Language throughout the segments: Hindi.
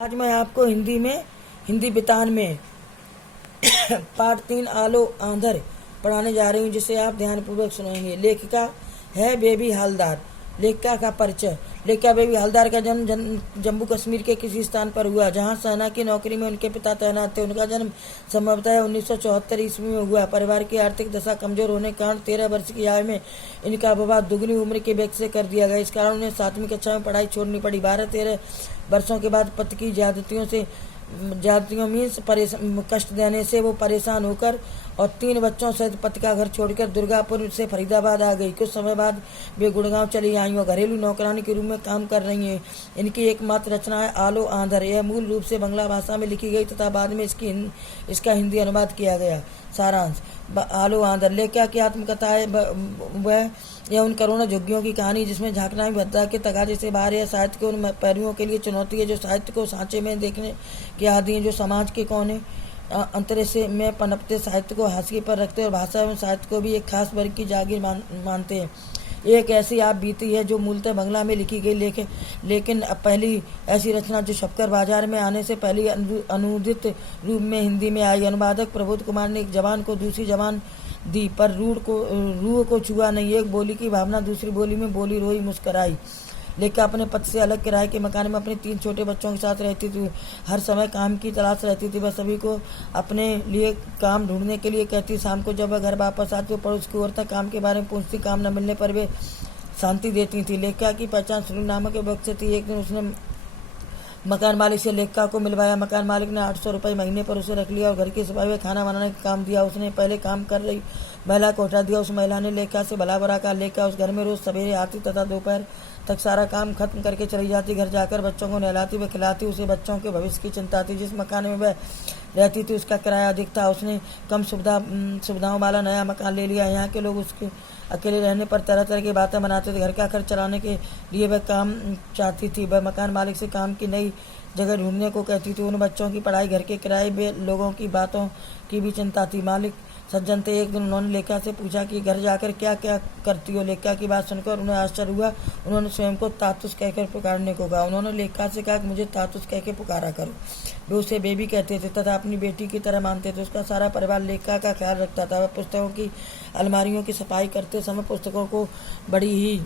आज मैं आपको हिंदी बितान में पार्ट 3 आलो आंधर पढ़ाने जा रही हूँ, जिसे आप ध्यानपूर्वक सुनेंगे। लेखिका है बेबी हालदार। लेखिका का परिचय। लेखिका बेबी हालदार का जन्म जम्मू कश्मीर के किसी स्थान पर हुआ, जहाँ सेना की नौकरी में उनके पिता तैनात थे। उनका जन्म संभवतः 1974 ईस्वी में हुआ। परिवार की आर्थिक दशा कमजोर होने के कारण 13 वर्ष की आयु में इनका विवाह दुगनी उम्र के व्यक्ति से कर दिया गया। इस कारण उन्हें 7वीं कक्षा में पढ़ाई छोड़नी पड़ी। 12-13 वर्षों के बाद पति की ज्यादतियों मीन्स कष्ट देने से वो परेशान होकर और 3 बच्चों सहित पति का घर छोड़कर दुर्गापुर से फरीदाबाद आ गई। कुछ समय बाद वे गुड़गांव चली आई और घरेलू नौकरानी के रूप में काम कर रही हैं। इनकी एकमात्र रचना है आलो आंधर। यह मूल रूप से बांग्ला भाषा में लिखी गई तथा बाद में इसका हिंदी अनुवाद किया गया। सारांश। आलो आंधर लेखिका की आत्मकथा है। वह यह उन करोड़ों झुग्गियों की कहानी जिसमें झांकना भी भद्दा के तगाजे से बाहर है। साहित्य के उन पहलुओं के लिए चुनौती है जो साहित्य को सांचे में देखने के आदि हैं, जो समाज के कोने अंतरे से में पनपते साहित्य को हाशिए पर रखते और भाषा एवं साहित्य को भी एक खास वर्ग की जागीर मानते हैं। एक ऐसी आप बीती है जो मूलतः बांग्ला में लिखी गई, लेकिन अब पहली ऐसी रचना जो छपकर बाजार में आने से पहले अनुदित रूप में हिंदी में आई। अनुवादक प्रबोध कुमार ने एक जबान को दूसरी जबान दी, पर रूह को छुआ नहीं। एक बोली की भावना दूसरी बोली में बोली, रोई, मुस्कराई। लेखिका अपने पति से अलग किराए के मकान में अपने 3 छोटे बच्चों के साथ रहती थी। हर समय काम की तलाश रहती थी। वह सभी को अपने लिए काम ढूंढने के लिए कहती। शाम को जब वह घर वापस आती तो पड़ोस की औरतें काम के बारे में पूछती। काम न मिलने पर वे शांति देती थी। लेखिका की पहचान सुनील नामक व्यक्ति से थी। एक दिन उसने मकान मालिक से लेखिका को मिलवाया। मकान मालिक ने 800 रुपये महीने पर उसे रख लिया और घर की सफाई में खाना बनाने का काम दिया। उसने पहले काम कर रही महिला को हटा दिया। उस महिला ने लेखिका से भला बुरा कहा। लेखिका उस घर में रोज सवेरे आती तथा दोपहर तक सारा काम खत्म करके चली जाती। घर जाकर बच्चों को नहलाती व खिलाती। उसे बच्चों के भविष्य की चिंता थी। जिस मकान में वह रहती थी उसका किराया अधिक था। उसने कम सुविधाओं वाला नया मकान ले लिया। यहाँ के लोग उसके अकेले रहने पर तरह तरह की बातें बनाते थे। घर का खर्च चलाने के लिए वह काम चाहती थी। वह मकान मालिक से काम की नई जगह ढूंढने को कहती थी। उन बच्चों की पढ़ाई, घर के किराए, वे लोगों की बातों की भी चिंता थी। मालिक सज्जन थे। एक दिन उन्होंने लेखिका से पूछा कि घर जाकर क्या क्या करती हो। लेखिका की बात सुनकर उन्हें आश्चर्य हुआ। उन्होंने स्वयं को तातुस कहकर पुकारने को कहा। उन्होंने लेखिका से कहा कि मुझे तातुस कह के पुकारा करो। वे उसे बेबी कहते थे तथा अपनी बेटी की तरह मानते थे। उसका सारा परिवार लेखिका का ख्याल रखता था। वह पुस्तकों की अलमारियों की सफाई करते समय पुस्तकों को बड़ी ही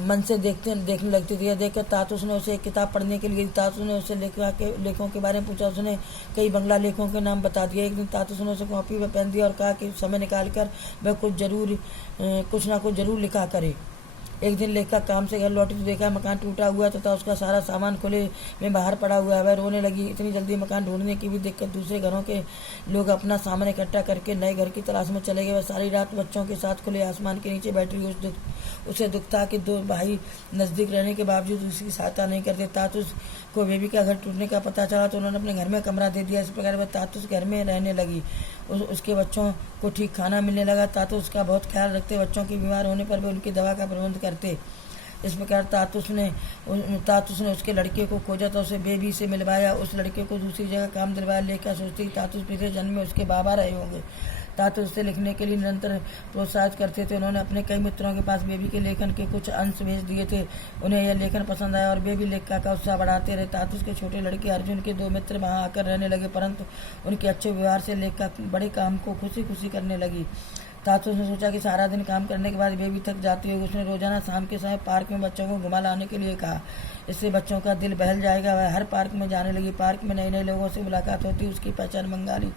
मन से देखने लगती थी। यह देखकर तातुस ने उसे एक किताब पढ़ने के लिए तातुस ने उसे लेखिका के लेखों के बारे में पूछा। उसने कई बांग्ला लेखों के नाम बता दिए। एक दिन तातुस ने उसे कॉपी में पेन दिया और कहा कि समय निकालकर वह कुछ ना कुछ जरूर लिखा करे। एक दिन लेखिका काम से घर लौटी तो देखा मकान टूटा हुआ तथा उसका सारा सामान खुले में बाहर पड़ा हुआ है। वह रोने लगी। इतनी जल्दी मकान ढूंढने की भी दिक्कत। दूसरे घरों के लोग अपना सामान इकट्ठा करके नए घर की तलाश में चले गए। वह सारी रात बच्चों के साथ खुले आसमान के नीचे बैठी हुई। उसे दुख था कि 2 भाई नजदीक रहने के बावजूद उसकी सहायता नहीं करते। तातुस को बेबी का घर टूटने का पता चला तो उन्होंने अपने घर में कमरा दे दिया। इस प्रकार वह तातुस घर में रहने लगी। उसके बच्चों को ठीक खाना मिलने लगा। तातुस का बहुत ख्याल रखते। बच्चों की बीमार होने पर भी उनकी दवा का प्रबंध करते। इस प्रकार तातुस ने उसके लड़के को खोजा तो उसे बेबी से मिलवाया। उस लड़के को दूसरी जगह काम दिलवाया। लेखिका सोचती तातुस पिछले जन्म में उसके बाबा रहे होंगे। तातुस उसे लिखने के लिए निरंतर प्रोत्साहित करते थे। उन्होंने अपने कई मित्रों के पास बेबी के लेखन के कुछ अंश भेज दिए थे। उन्हें यह लेखन पसंद आया और बेबी लेखिका का उत्साह बढ़ाते रहे। तातुस के छोटे लड़के अर्जुन के 2 मित्र वहां आकर रहने लगे, परंतु उनके अच्छे व्यवहार से लेखिका बड़े काम को खुशी खुशी करने लगी। तातुस ने सोचा कि सारा दिन काम करने के बाद बेबी थक जाती होगी। उसने रोजाना शाम के समय पार्क में बच्चों को घुमा लाने के लिए कहा। इससे बच्चों का दिल बहल जाएगा। वह हर पार्क में जाने लगी। पार्क में नए नए लोगों से मुलाकात होती। उसकी पहचान बंगाली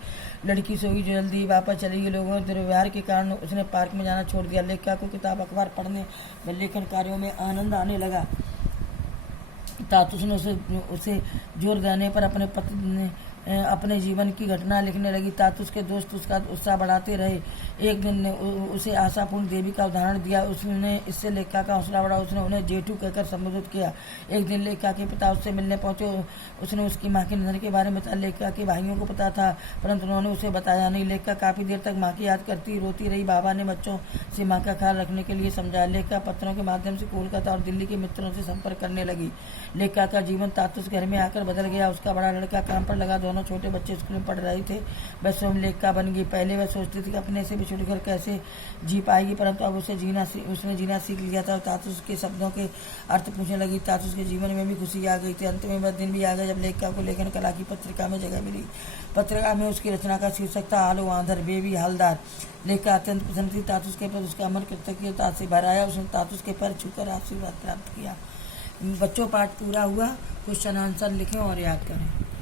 लड़की से हुई जो जल्दी वापस चली गई। लोगों के दुर्व्यवहार के कारण उसने पार्क में जाना छोड़ दिया। लेखिका को किताब अखबार पढ़ने व लेखन कार्यों में आनंद आने लगा। तातुस ने उसे जोर देने पर अपने जीवन की घटना लिखने लगी। तातुस के दोस्त उसका उत्साह बढ़ाते रहे। एक दिन ने उसे आशापूर्ण देवी का उदाहरण दिया। उसने इससे लेखिका का हौसला बढ़ा। उसने उन्हें जेठू कहकर संबोधित किया। एक दिन लेखिका के पिता उससे मिलने पहुंचे। उसने उसकी मां के निधन के बारे में बताया। लेखिका के भाइयों को पता था परंतु उन्होंने उसे बताया नहीं। लेखिका काफी देर तक माँ की याद करती रोती रही। बाबा ने बच्चों से माँ का ख्याल रखने के लिए समझाया। लेखिका पत्रों के माध्यम से कोलकाता और दिल्ली के मित्रों से संपर्क करने लगी। लेखिका का जीवन तातुस घर में आकर बदल गया। उसका बड़ा लड़का काम पर लगा। दोनों दोनों छोटे बच्चे स्कूल में पढ़ रहे थे। वह स्वयं लेखिका बन गई। पहले वह सोचती थी कि अपने से भी छोड़कर कैसे जी पाएगी, परंतु अब उसने जीना सीख लिया था। तातुस के शब्दों के अर्थ पूछने लगी। तातुस के जीवन में भी खुशी आ गई थी। अंत में वह दिन भी आ गया जब लेखिका को लेखन कला की पत्रिका में जगह मिली। पत्रिका में उसकी रचना का शीर्षक था आलू आंधर बेबी हलदार। लेखिका अत्यंत प्रसन्न थी। तातुस के पर उसका मन कृतज्ञता से भर आया। उसने तातुस के पैर छूकर आशीर्वाद प्राप्त किया। बच्चों, पाठ पूरा हुआ। क्वेश्चन आंसर लिखें और याद करें।